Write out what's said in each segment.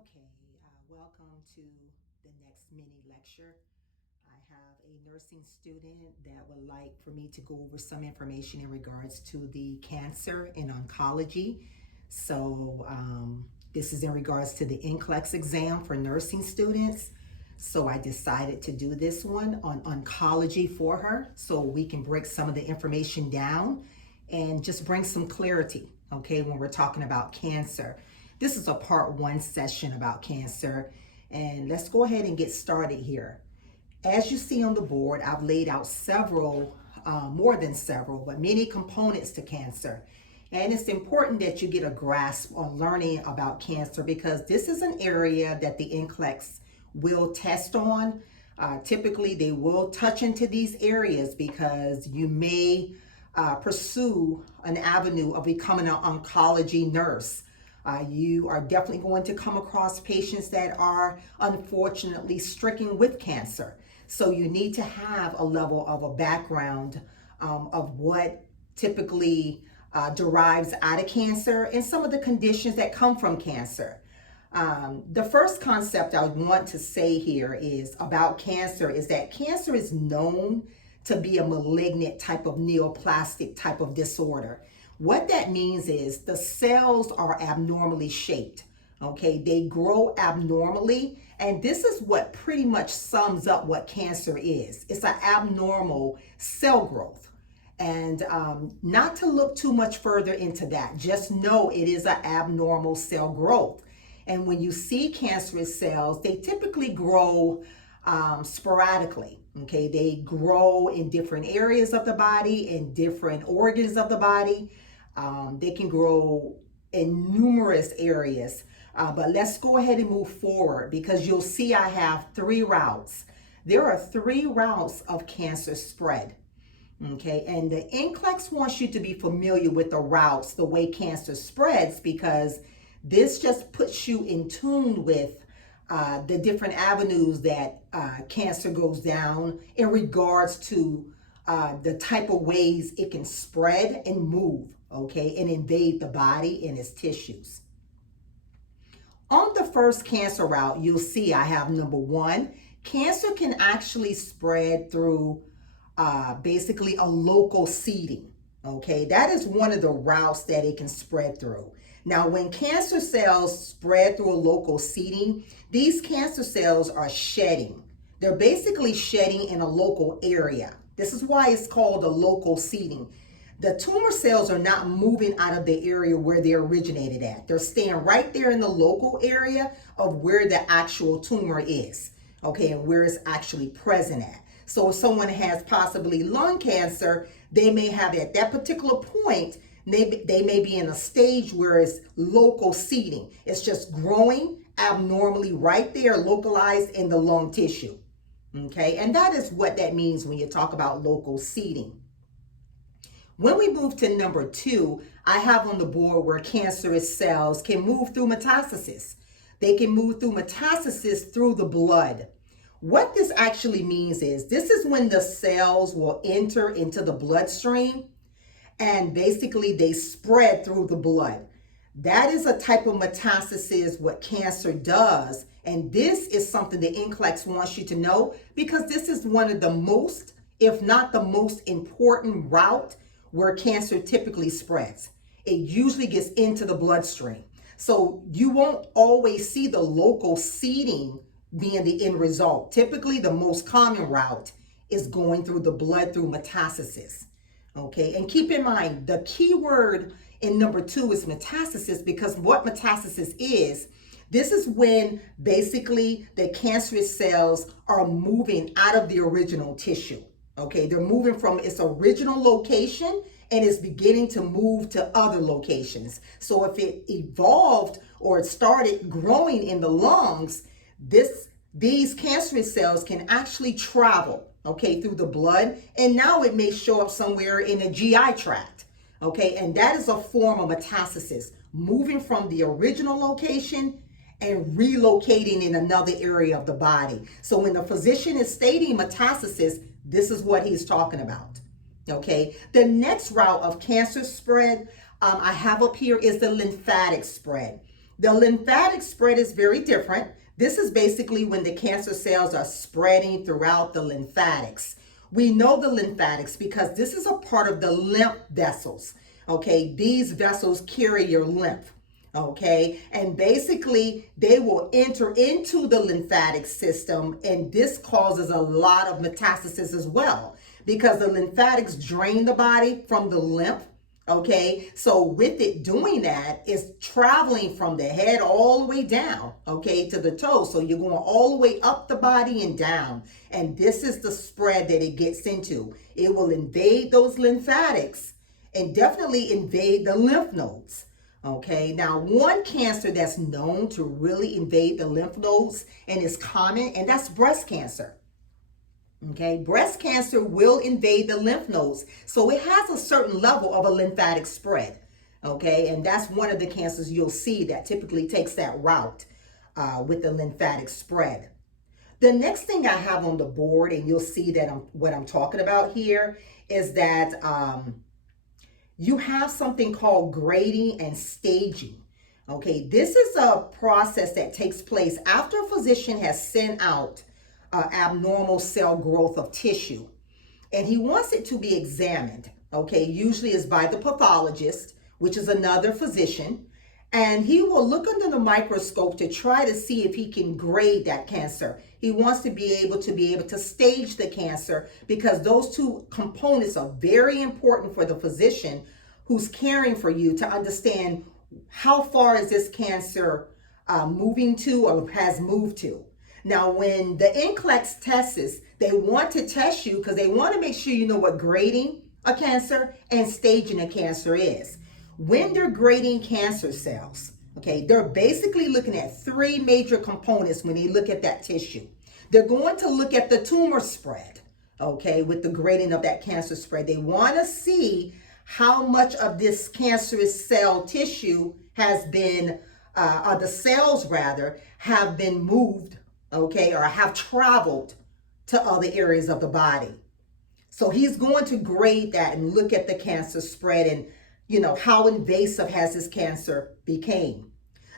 Okay, welcome to the next mini lecture. I have a nursing student that would like for me to go over some information in regards to the cancer in oncology. This is in regards to the NCLEX exam for nursing students. So I decided to do this one on oncology for her so we can break some of the information down and just bring some clarity, okay, when we're talking about cancer. This is a part one session about cancer, and let's go ahead and get started here. As you see on the board, I've laid out several, more than several, but many components to cancer. And it's important that you get a grasp on learning about cancer because this is an area that the NCLEX will test on. Typically, they will touch into these areas because you may pursue an avenue of becoming an oncology nurse. You are definitely going to come across patients that are unfortunately stricken with cancer. So you need to have a level of a background of what typically derives out of cancer and some of the conditions that come from cancer. The first concept I want to say here is about cancer is that cancer is known to be a malignant type of neoplastic type of disorder. What that means is the cells are abnormally shaped. Okay, they grow abnormally, and this is what pretty much sums up what cancer is. It's an abnormal cell growth. And not to look too much further into that, just know it is an abnormal cell growth. And when you see cancerous cells, they typically grow sporadically. Okay, they grow in different areas of the body, in different organs of the body. They can grow in numerous areas. But let's go ahead and move forward because you'll see I have three routes. There are three routes of cancer spread. Okay, and the NCLEX wants you to be familiar with the routes, the way cancer spreads, because this just puts you in tune with the different avenues that cancer goes down in regards to the type of ways it can spread and move, okay, and invade the body and its tissues. On the first cancer route, you'll see I have number one, cancer can actually spread through basically a local seeding. Okay, that is one of the routes that it can spread through. Now, when cancer cells spread through a local seeding, these cancer cells are shedding. They're basically shedding in a local area. This is why it's called a local seeding. The tumor cells are not moving out of the area where they originated at. They're staying right there in the local area of where the actual tumor is, okay, and where it's actually present at. So if someone has possibly lung cancer, they may have at that particular point, they may be in a stage where it's local seeding. It's just growing abnormally right there, localized in the lung tissue. Okay, and that is what that means when you talk about local seeding. When we move to number two, I have on the board where cancerous cells can move through metastasis. They can move through metastasis through the blood. What this actually means is this is when the cells will enter into the bloodstream and basically they spread through the blood. That is a type of metastasis what cancer does. And this is something the NCLEX wants you to know because this is one of the most, if not the most important route where cancer typically spreads. It usually gets into the bloodstream. So you won't always see the local seeding being the end result. Typically, the most common route is going through the blood through metastasis. Okay, and keep in mind, the key word in number two is metastasis because what metastasis is, this is when basically the cancerous cells are moving out of the original tissue. Okay, they're moving from its original location and it's beginning to move to other locations. So if it evolved or it started growing in the lungs, these cancerous cells can actually travel, okay, through the blood, and now it may show up somewhere in the GI tract, okay, and that is a form of metastasis, moving from the original location and relocating in another area of the body. So when the physician is stating metastasis, this is what he's talking about, okay. The next route of cancer spread I have up here is the lymphatic spread. The lymphatic spread is very different. This is basically when the cancer cells are spreading throughout the lymphatics. We know the lymphatics because this is a part of the lymph vessels. Okay, these vessels carry your lymph. Okay, and basically they will enter into the lymphatic system, and this causes a lot of metastasis as well because the lymphatics drain the body from the lymph. Okay, so with it doing that, it's traveling from the head all the way down, okay, to the toes. So you're going all the way up the body and down. And this is the spread that it gets into. It will invade those lymphatics and definitely invade the lymph nodes. Okay, now one cancer that's known to really invade the lymph nodes and is common, and that's breast cancer. Okay, breast cancer will invade the lymph nodes. So it has a certain level of a lymphatic spread. Okay, and that's one of the cancers you'll see that typically takes that route with the lymphatic spread. The next thing I have on the board, and you'll see that what I'm talking about here, is that you have something called grading and staging. Okay, this is a process that takes place after a physician has sent out abnormal cell growth of tissue, and he wants it to be examined. Okay, usually is by the pathologist, which is another physician, and he will look under the microscope to try to see if he can grade that cancer. He wants to be able to stage the cancer because those two components are very important for the physician who's caring for you to understand how far is this cancer moving to or has moved to. Now, when the NCLEX tests, they want to test you because they want to make sure you know what grading a cancer and staging a cancer is. When they're grading cancer cells, okay, they're basically looking at three major components when they look at that tissue. They're going to look at the tumor spread, okay, with the grading of that cancer spread. They want to see how much of this cancerous cell tissue has been, or the cells rather, have been moved, okay, or have traveled to other areas of the body. So he's going to grade that and look at the cancer spread and, how invasive has this cancer became.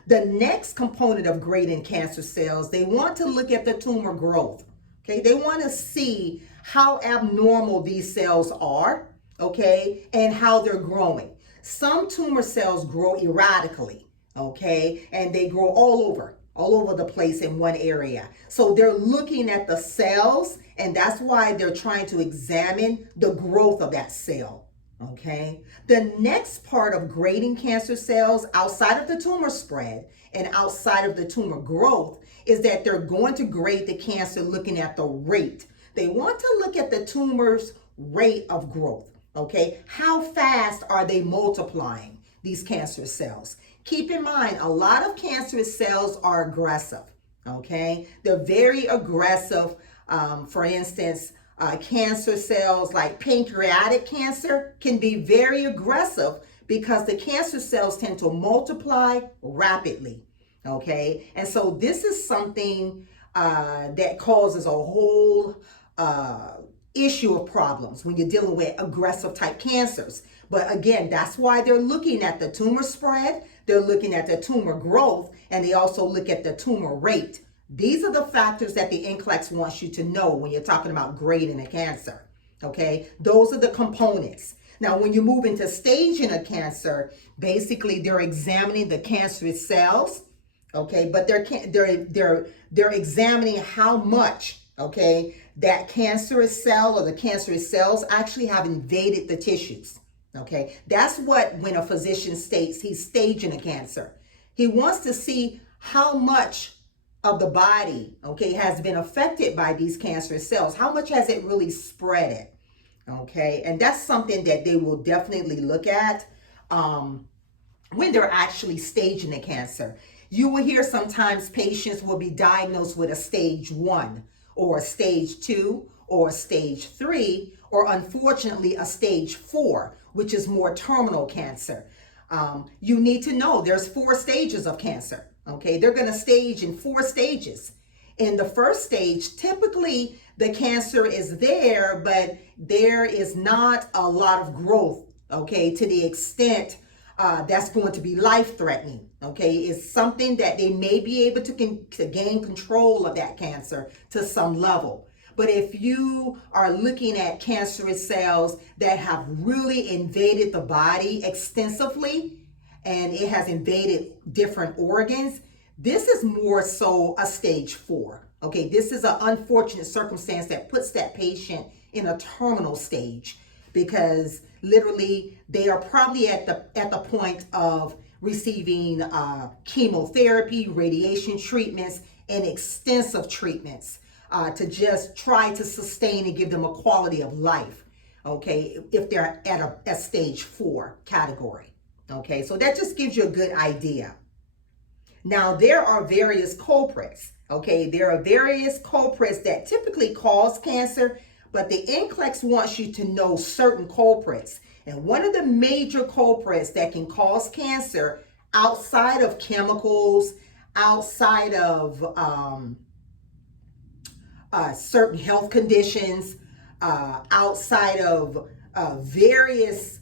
The next component of grading cancer cells, they want to look at the tumor growth. Okay, they want to see how abnormal these cells are, okay, and how they're growing. Some tumor cells grow erratically, okay, and they grow all over the place in one area. So they're looking at the cells, and that's why they're trying to examine the growth of that cell. Okay. The next part of grading cancer cells outside of the tumor spread and outside of the tumor growth is that they're going to grade the cancer looking at the rate. They want to look at the tumor's rate of growth. Okay. How fast are they multiplying, these cancer cells? Keep in mind, a lot of cancerous cells are aggressive. Okay. They're very aggressive. For instance, cancer cells like pancreatic cancer can be very aggressive because the cancer cells tend to multiply rapidly. Okay, and so this is something that causes a whole issue of problems when you're dealing with aggressive type cancers. But again, that's why they're looking at the tumor spread, they're looking at the tumor growth, and they also look at the tumor rate. These are the factors that the NCLEX wants you to know when you're talking about grading a cancer, okay? Those are the components. Now, when you move into staging a cancer, basically they're examining the cancerous cells, okay? But they're examining how much, okay, that cancerous cell or the cancerous cells actually have invaded the tissues, okay? That's what when a physician states he's staging a cancer. He wants to see how much of the body, okay, has been affected by these cancerous cells. How much has it really spread it? Okay, and that's something that they will definitely look at when they're actually staging the cancer. You will hear sometimes patients will be diagnosed with a stage 1 or a stage 2 or a stage 3 or unfortunately a stage 4, which is more terminal cancer. You need to know there's 4 stages of cancer. Okay, they're going to stage in 4 stages. In the first stage, typically the cancer is there, but there is not a lot of growth, okay, to the extent that's going to be life-threatening. Okay, it's something that they may be able to gain control of that cancer to some level. But if you are looking at cancerous cells that have really invaded the body extensively, and it has invaded different organs, this is more so a stage 4. Okay, this is an unfortunate circumstance that puts that patient in a terminal stage, because literally they are probably at the point of receiving chemotherapy, radiation treatments, and extensive treatments to just try to sustain and give them a quality of life. Okay, if they're at a stage 4 category. Okay, so that just gives you a good idea. Now, there are various culprits. Okay, there are various culprits that typically cause cancer, but the NCLEX wants you to know certain culprits. And one of the major culprits that can cause cancer outside of chemicals, outside of certain health conditions, outside of various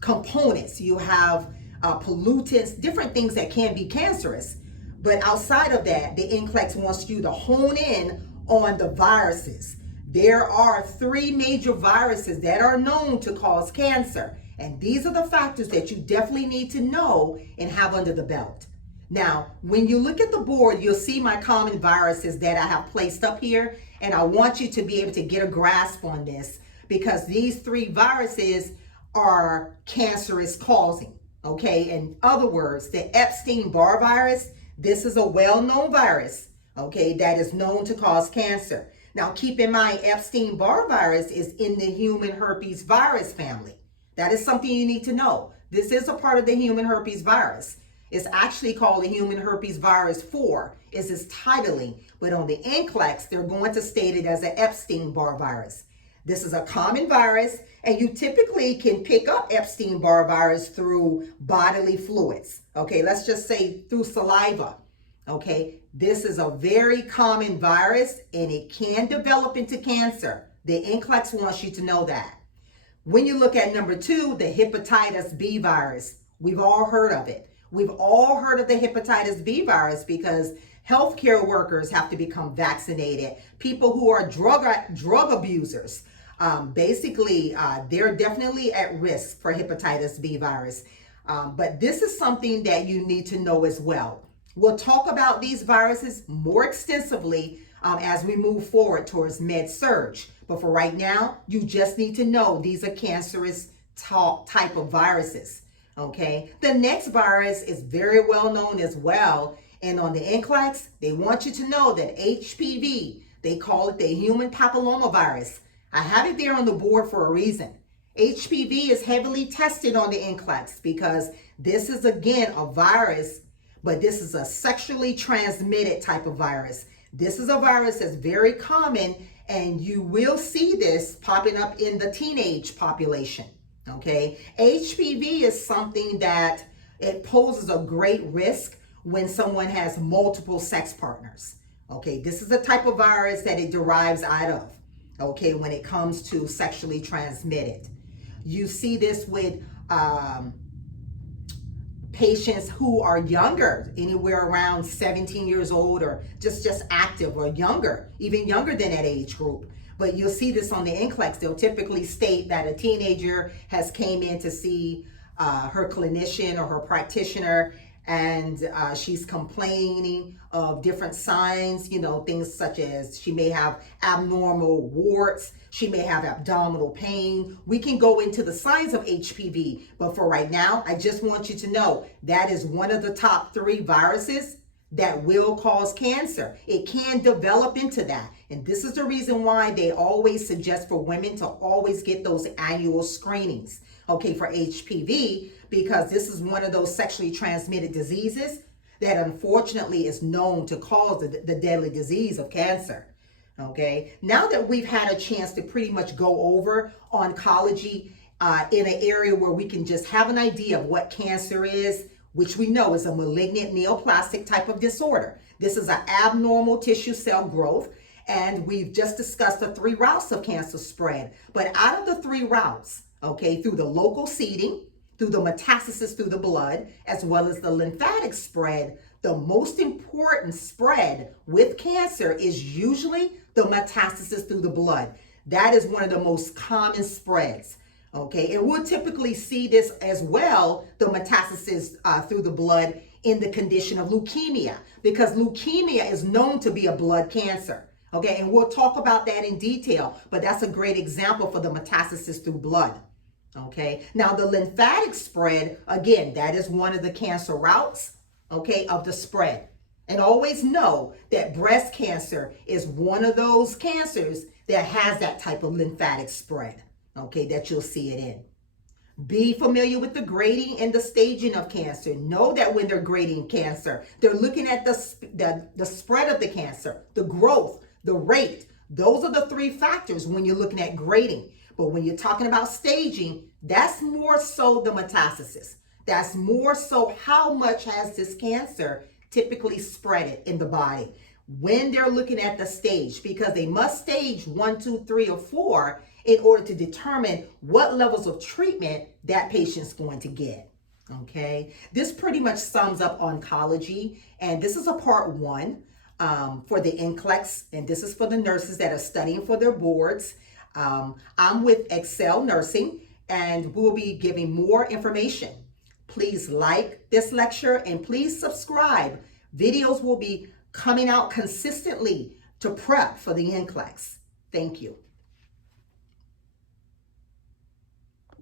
components. You have pollutants, different things that can be cancerous. But outside of that, the NCLEX wants you to hone in on the viruses. There are 3 major viruses that are known to cause cancer. And these are the factors that you definitely need to know and have under the belt. Now, when you look at the board, you'll see my common viruses that I have placed up here. And I want you to be able to get a grasp on this, because these 3 viruses are cancerous causing. Okay, in other words, the Epstein-Barr virus, this is a well-known virus, okay, that is known to cause cancer. Now, keep in mind, Epstein-Barr virus is in the human herpes virus family. That is something you need to know. This is a part of the human herpes virus. It's actually called the human herpes virus 4, is its titling. But on the NCLEX, they're going to state it as an Epstein-Barr virus. This is a common virus, and you typically can pick up Epstein-Barr virus through bodily fluids. Okay, let's just say through saliva. Okay, this is a very common virus, and it can develop into cancer. The NCLEX wants you to know that. When you look at number 2, the hepatitis B virus, we've all heard of it. We've all heard of the hepatitis B virus because healthcare workers have to become vaccinated. People who are drug abusers, they're definitely at risk for hepatitis B virus. But this is something that you need to know as well. We'll talk about these viruses more extensively as we move forward towards med-surg. But for right now, you just need to know these are cancerous type of viruses. Okay, the next virus is very well known as well. And on the NCLEX, they want you to know that HPV, they call it the human papillomavirus. I have it there on the board for a reason. HPV is heavily tested on the NCLEX because this is, again, a virus, but this is a sexually transmitted type of virus. This is a virus that's very common, and you will see this popping up in the teenage population. Okay, HPV is something that it poses a great risk when someone has multiple sex partners. Okay, this is the type of virus that it derives out of. Okay, when it comes to sexually transmitted, you see this with patients who are younger, anywhere around 17 years old, or just active, or younger, even younger than that age group. But you'll see this on the NCLEX. They'll typically state that a teenager has came in to see her clinician or her practitioner, and she's complaining of different signs, things such as she may have abnormal warts, she may have abdominal pain. We can go into the signs of HPV, but for right now, I just want you to know that is one of the top 3 viruses that will cause cancer. It can develop into that. And this is the reason why they always suggest for women to always get those annual screenings, okay, for HPV, because this is one of those sexually transmitted diseases that unfortunately is known to cause the deadly disease of cancer. Okay, now that we've had a chance to pretty much go over oncology in an area where we can just have an idea of what cancer is, which we know is a malignant neoplastic type of disorder. This is an abnormal tissue cell growth, and we've just discussed the 3 routes of cancer spread. But out of the 3 routes, okay, through the local seeding, through the metastasis through the blood, as well as the lymphatic spread, the most important spread with cancer is usually the metastasis through the blood. That is one of the most common spreads. Okay, and we'll typically see this as well, the metastasis through the blood in the condition of leukemia, because leukemia is known to be a blood cancer. Okay, and we'll talk about that in detail, but that's a great example for the metastasis through blood. Okay, now the lymphatic spread, again, that is one of the cancer routes, okay, of the spread. And always know that breast cancer is one of those cancers that has that type of lymphatic spread, okay, that you'll see it in. Be familiar with the grading and the staging of cancer. Know that when they're grading cancer, they're looking at the spread of the cancer, the growth, the rate. Those are the three factors when you're looking at grading. But when you're talking about staging, that's more so the metastasis. That's more so how much has this cancer typically spread it in the body when they're looking at the stage, because they must stage 1, 2, 3, or 4 in order to determine what levels of treatment that patient's going to get. Okay, this pretty much sums up oncology, and this is a part 1 for the NCLEX, and this is for the nurses that are studying for their boards. I'm with Excel Nursing, and we'll be giving more information. Please like this lecture and please subscribe. Videos will be coming out consistently to prep for the NCLEX. Thank you.